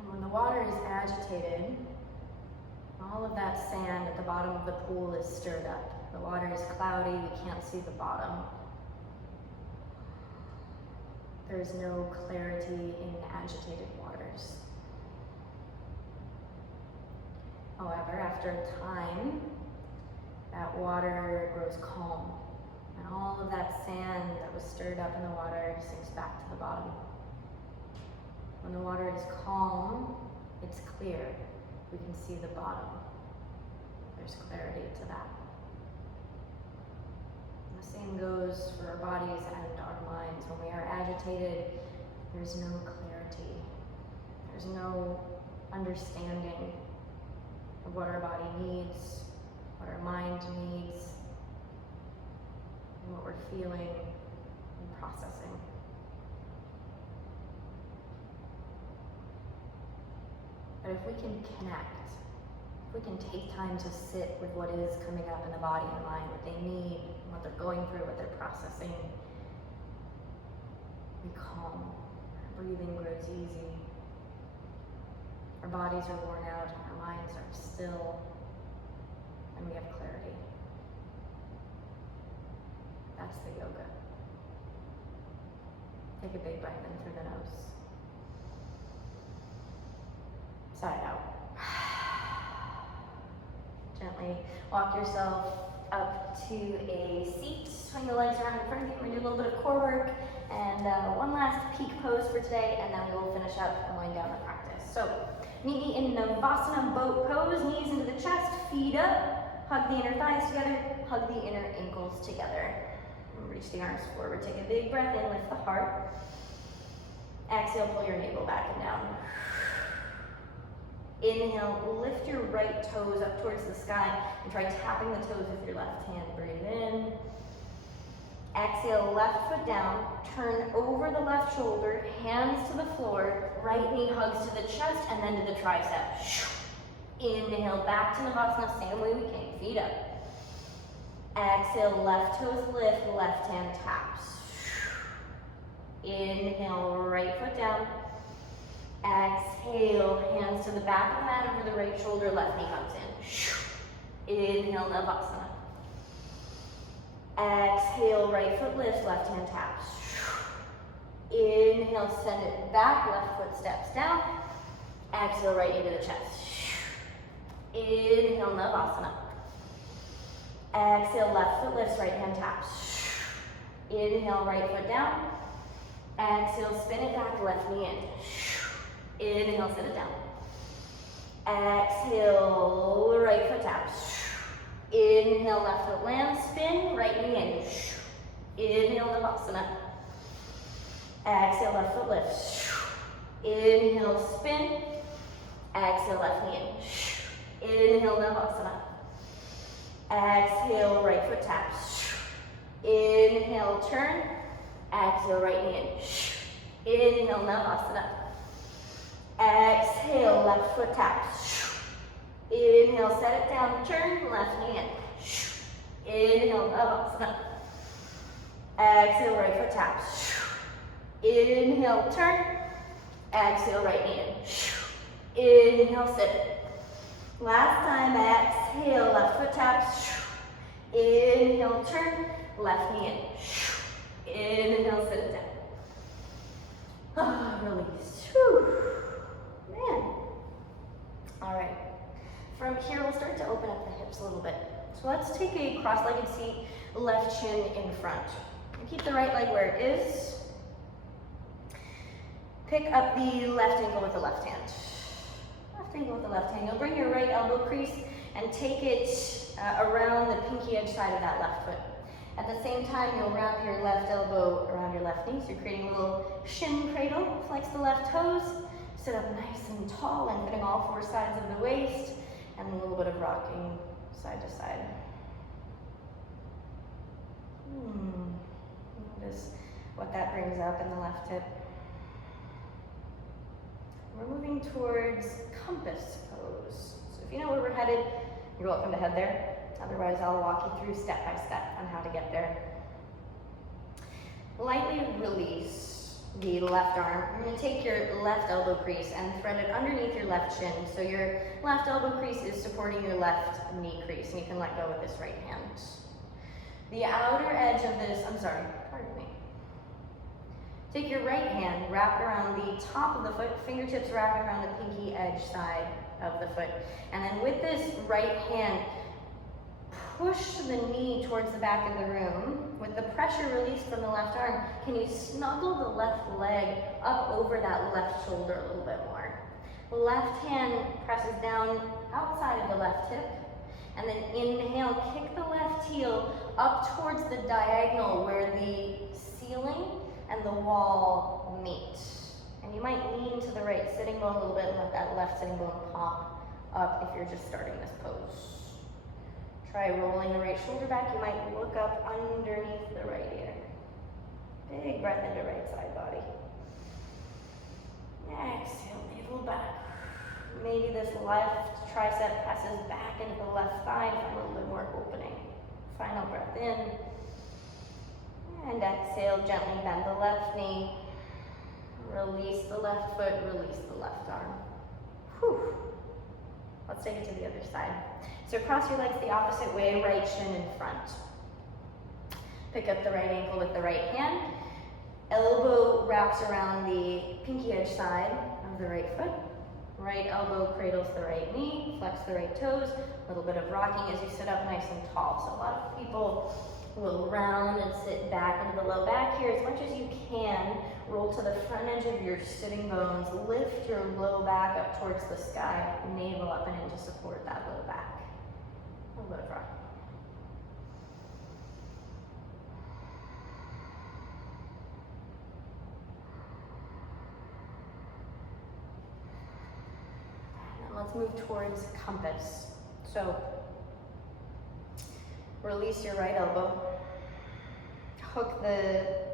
And when the water is agitated, all of that sand at the bottom of the pool is stirred up. The water is cloudy, we can't see the bottom. There is no clarity in agitated waters. However, after a time, that water grows calm, and all of that sand that was stirred up in the water sinks back to the bottom. When the water is calm, it's clear. We can see the bottom. There's clarity to that. And the same goes for our bodies and our minds. When we are agitated, there's no clarity. There's no understanding of what our body needs, what our mind needs, and what we're feeling and processing. But if we can connect, if we can take time to sit with what is coming up in the body and the mind, what they need, what they're going through, what they're processing, we calm. Our breathing grows easy. Our bodies are worn out, and our minds are still, and we have clarity. That's the yoga. Take a big breath in through the nose. Sigh out. Gently walk yourself up to a seat. Swing the legs around in front of you. We're going to do a little bit of core work and one last peak pose for today, and then we will finish up and wind down the practice. So, meet me in Navasana boat pose, knees into the chest, feet up, hug the inner thighs together, hug the inner ankles together. And reach the arms forward. Take a big breath in, lift the heart. Exhale, pull your navel back and down. Inhale, lift your right toes up towards the sky and try tapping the toes with your left hand. Breathe in. Exhale, left foot down, turn over the left shoulder, hands to the floor, right knee hugs to the chest and then to the tricep. Inhale, back to Navasana, same way we came, feet up. Exhale, left toes lift, left hand taps. Inhale, right foot down. Exhale, hands to the back of the mat over the right shoulder, left knee hugs in. Inhale, Navasana. Exhale, right foot lifts, left hand taps. Inhale, send it back, left foot steps down. Exhale, right into the chest. Inhale, Navasana. Exhale, left foot lifts, right hand taps. Inhale, right foot down. Exhale, spin it back, left knee in. Inhale, sit it down. Exhale, right foot taps. Inhale, left foot lands, spin, right knee in. Inhale, Navasana. Exhale, left foot lifts. Inhale, spin. Exhale, left knee in. Inhale, Navasana. Exhale, right foot taps. Inhale, turn. Exhale, right knee in. Inhale, Navasana. Exhale, left foot taps. Inhale, set it down, turn, left knee in. Inhale, Navasana. Exhale, right foot taps. Inhale, turn. Exhale, right knee in. Inhale, sit. Last time, exhale, left foot taps. Inhale, turn, left knee in. Inhale, sit it down. Release. Whew. Man. All right. From here, we'll start to open up the hips a little bit. So let's take a cross-legged seat, left shin in front. And keep the right leg where it is. Pick up the left ankle with the left hand. Left ankle with the left hand. You'll bring your right elbow crease and take it around the pinky edge side of that left foot. At the same time, you'll wrap your left elbow around your left knee. So you're creating a little shin cradle. Flex the left toes. Sit up nice and tall and fitting all four sides of the waist. And a little bit of rocking side to side. Notice what that brings up in the left hip. We're moving towards compass pose. So if you know where we're headed, you're welcome to head there. Otherwise, I'll walk you through step by step on how to get there. Lightly release the left arm. You're going to take your left elbow crease and thread it underneath your left shin. So your left elbow crease is supporting your left knee crease, and you can let go with this right hand. The outer edge of this, pardon me. Take your right hand, wrap it around the top of the foot, fingertips wrapping around the pinky edge side of the foot. And then with this right hand, push the knee towards the back of the room. With the pressure released from the left arm, can you snuggle the left leg up over that left shoulder a little bit more? Left hand presses down outside of the left hip. And then inhale, kick the left heel up towards the diagonal where the ceiling and the wall meet. And you might lean to the right sitting bone a little bit and let that left sitting bone pop up if you're just starting this pose. Try rolling the right shoulder back. You might look up underneath the right ear. Big breath into right side body. Exhale, navel back. Maybe this left tricep presses back into the left thigh to find a little bit more opening. Final breath in. And exhale, gently bend the left knee. Release the left foot, release the left arm. Whew. Let's take it to the other side. So cross your legs the opposite way, right shin in front. Pick up the right ankle with the right hand. Elbow wraps around the pinky edge side of the right foot. Right elbow cradles the right knee, flex the right toes. A little bit of rocking as you sit up nice and tall. So a lot of people will round and sit back into the low back here as much as you can. Roll to the front edge of your sitting bones. Lift your low back up towards the sky. Navel up and in to support that low back. A little bit of rock. And let's move towards compass. So release your right elbow. Hook the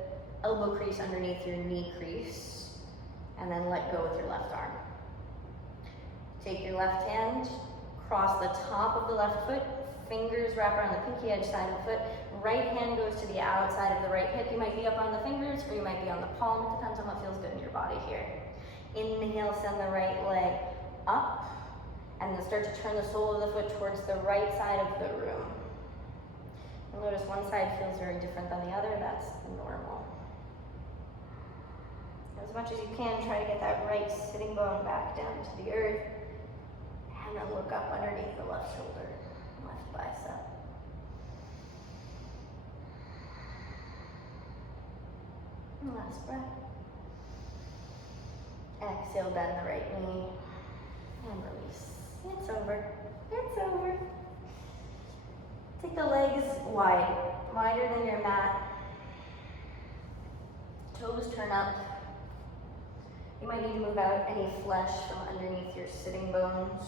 elbow crease underneath your knee crease, and then let go with your left arm. Take your left hand, cross the top of the left foot, fingers wrap around the pinky edge side of the foot. Right hand goes to the outside of the right hip. You might be up on the fingers, or you might be on the palm. It depends on what feels good in your body here. Inhale, send the right leg up, and then start to turn the sole of the foot towards the right side of the room. You'll notice one side feels very different than the other. That's normal. As much as you can, try to get that right sitting bone back down to the earth. And then look up underneath the left shoulder, left bicep. And last breath. Exhale, bend the right knee. And release. It's over. It's over. Take the legs wide, wider than your mat. Toes turn up. You might need to move out any flesh from underneath your sitting bones.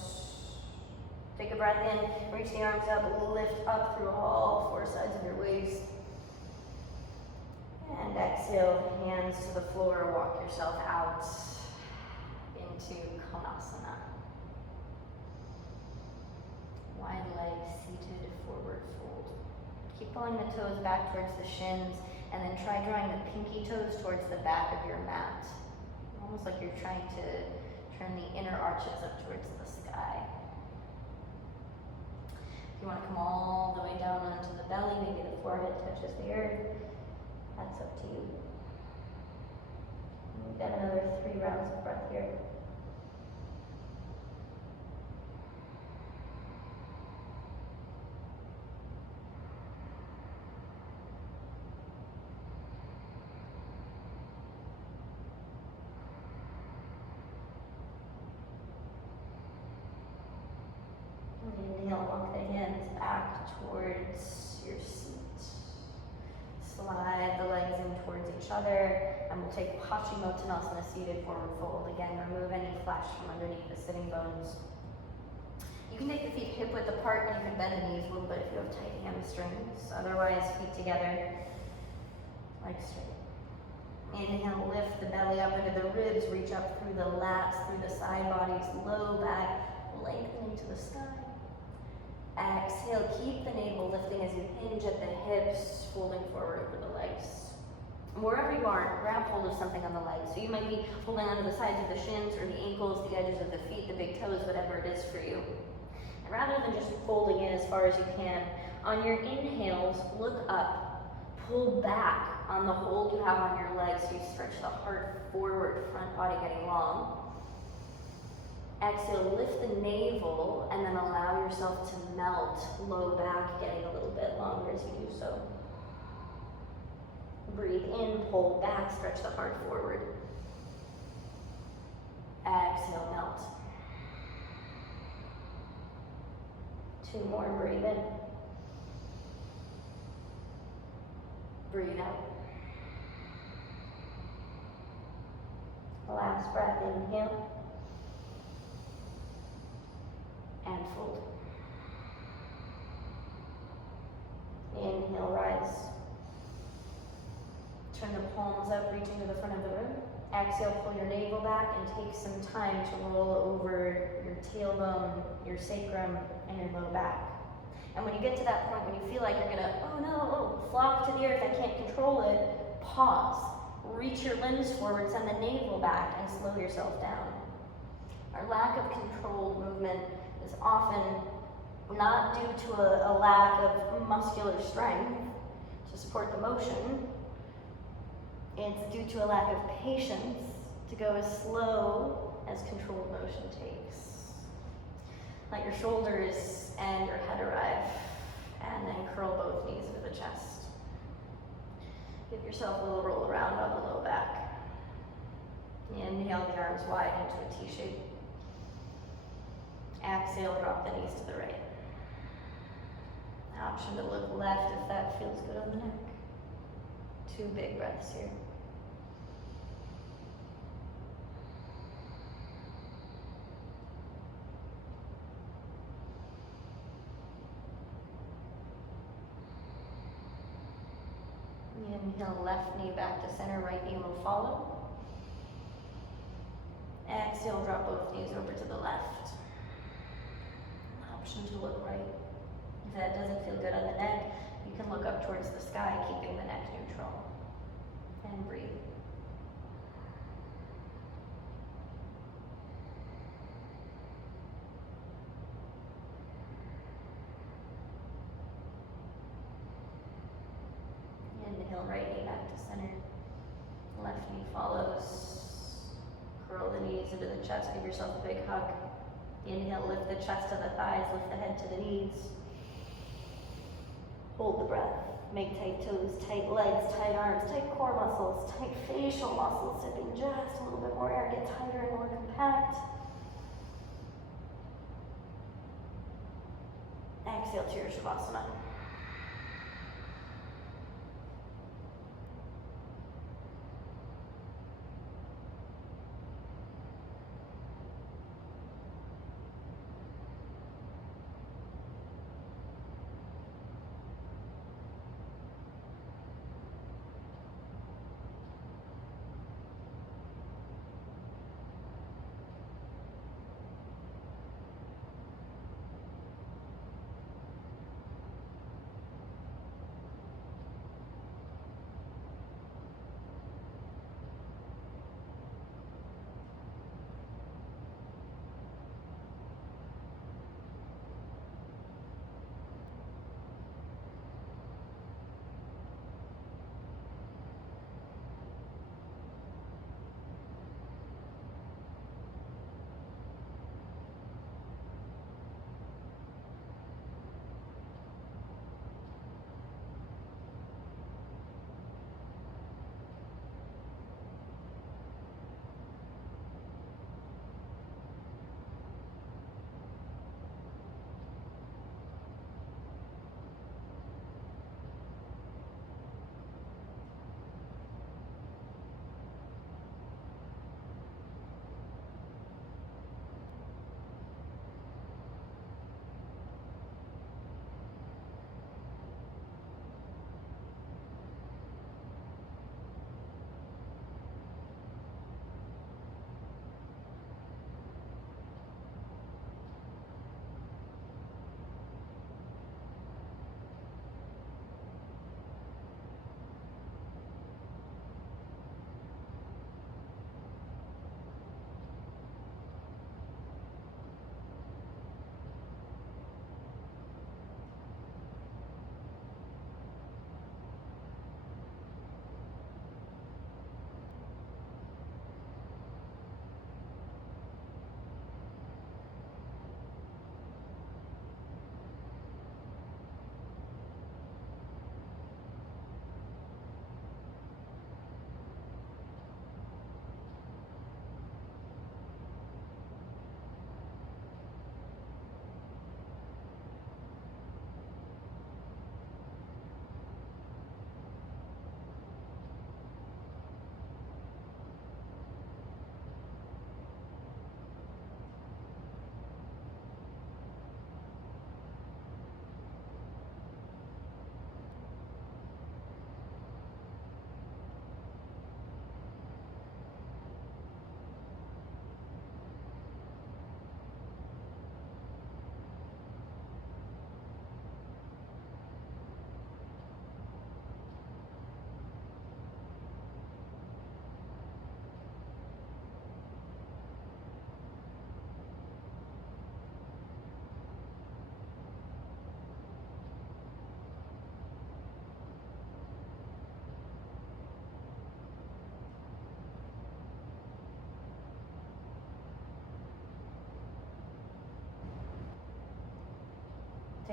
Take a breath in, reach the arms up, lift up through all four sides of your waist. Exhale, hands to the floor, walk yourself out into koundinyasana. Wide legs, seated, forward fold. Keep pulling the toes back towards the shins, and then try drawing the pinky toes towards the back of your mat. Almost like you're trying to turn the inner arches up towards the sky. If you want to come all the way down onto the belly, maybe the forehead touches the earth, that's up to you. We've got another 3 rounds of breath here. Inhale, walk the hands back towards your seat. Slide the legs in towards each other, and we'll take Paschimottanasana, seated forward fold. Again, remove any flesh from underneath the sitting bones. You can take the feet hip width apart, and you can bend the knees a little bit if you have tight hamstrings. Otherwise, feet together, legs straight. Inhale, lift the belly up into the ribs, reach up through the lats, through the side bodies, low back, lengthening to the sky. Exhale, keep the navel lifting as you hinge at the hips, folding forward over the legs. Wherever you are, grab hold of something on the legs. So you might be holding onto the sides of the shins or the ankles, the edges of the feet, the big toes, whatever it is for you. And rather than just folding in as far as you can, on your inhales, look up, pull back on the hold you have on your legs so you stretch the heart forward, front body getting long. Exhale, lift the navel, and then allow yourself to melt, low back, getting a little bit longer as you do so. Breathe in, pull back, stretch the heart forward. Exhale, melt. 2 more, breathe in. Breathe out. Last breath, inhale. And fold. Inhale, rise. Turn the palms up, reaching to the front of the room. Exhale, pull your navel back and take some time to roll over your tailbone, your sacrum, and your low back. And when you get to that point, when you feel like you're gonna, oh no, flop to the earth, I can't control it, pause. Reach your limbs forward, send the navel back, and slow yourself down. Our lack of controlled movement is often not due to a lack of muscular strength to support the motion. It's due to a lack of patience to go as slow as controlled motion takes. Let your shoulders and your head arrive, and then curl both knees into the chest. Give yourself a little roll around on the low back. Inhale the arms wide into a T shape. Exhale, drop the knees to the right. Option to look left if that feels good on the neck. 2 big breaths here. Inhale, left knee back to center, right knee will follow. Exhale, drop both knees over to the left. Option to look right. If that doesn't feel good on the neck, you can look up towards the sky, keeping the neck neutral. And breathe. Inhale, right knee back to center. Left knee follows. Curl the knees into the chest, give yourself a big hug. Inhale, lift the chest to the thighs, lift the head to the knees. Hold the breath. Make tight toes, tight legs, tight arms, tight core muscles, tight facial muscles, sipping just a little bit more air, get tighter and more compact. Exhale to your Shavasana.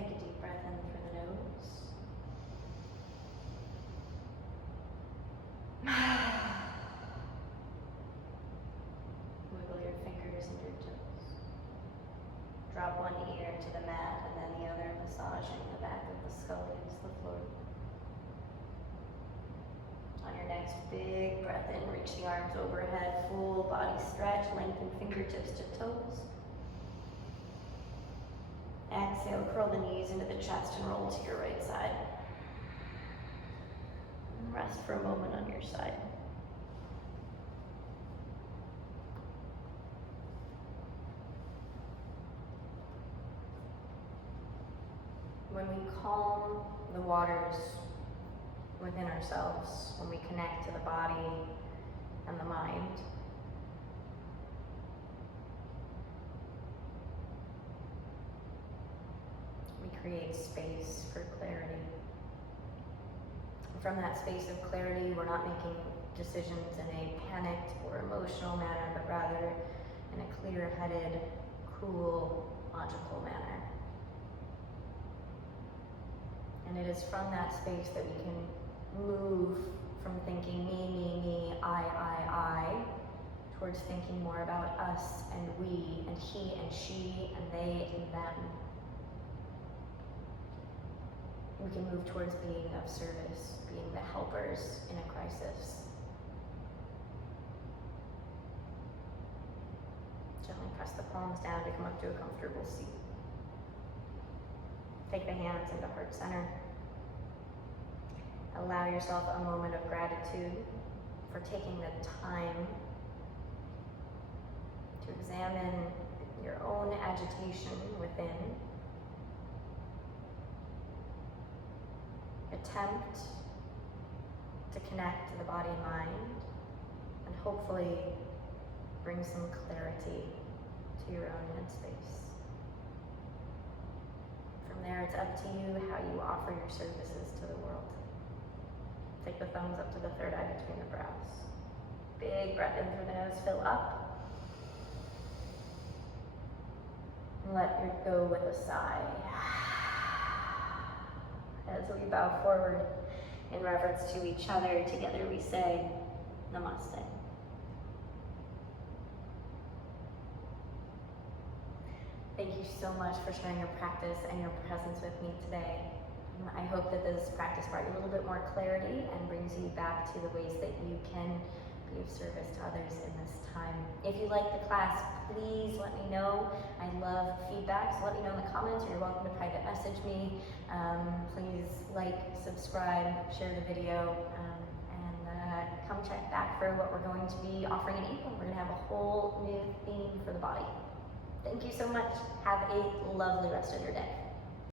Take a deep breath in through the nose. Wiggle your fingers and your toes. Drop one ear to the mat and then the other, massaging the back of the skull against the floor. On your next big breath in, reach the arms overhead, full body stretch, lengthen fingertips to toes. Exhale, curl the knees into the chest and roll to your right side. And rest for a moment on your side. When we calm the waters within ourselves, when we connect to the body and the mind, we create space for clarity. From that space of clarity, we're not making decisions in a panicked or emotional manner, but rather in a clear-headed, cool, logical manner. And it is from that space that we can move from thinking me, I, towards thinking more about us and we and he and she and they and them. We can move towards being of service, being the helpers in a crisis. Gently press the palms down to come up to a comfortable seat. Take the hands into heart center. Allow yourself a moment of gratitude for taking the time to examine your own agitation within. Attempt to connect to the body and mind, and hopefully bring some clarity to your own headspace. From there, it's up to you how you offer your services to the world. Take the thumbs up to the third eye between the brows. Big breath in through the nose, fill up. And let your go with a sigh. As we bow forward in reverence to each other, together we say, Namaste. Thank you so much for sharing your practice and your presence with me today. I hope that this practice brought you a little bit more clarity and brings you back to the ways that you can be of service to others in this time. If you like the class, please let me know. I love feedback, so let me know in the comments, or you're welcome to private message me. Please like, subscribe, share the video, and come check back for what we're going to be offering in April. We're going to have a whole new theme for the body. Thank you so much. Have a lovely rest of your day.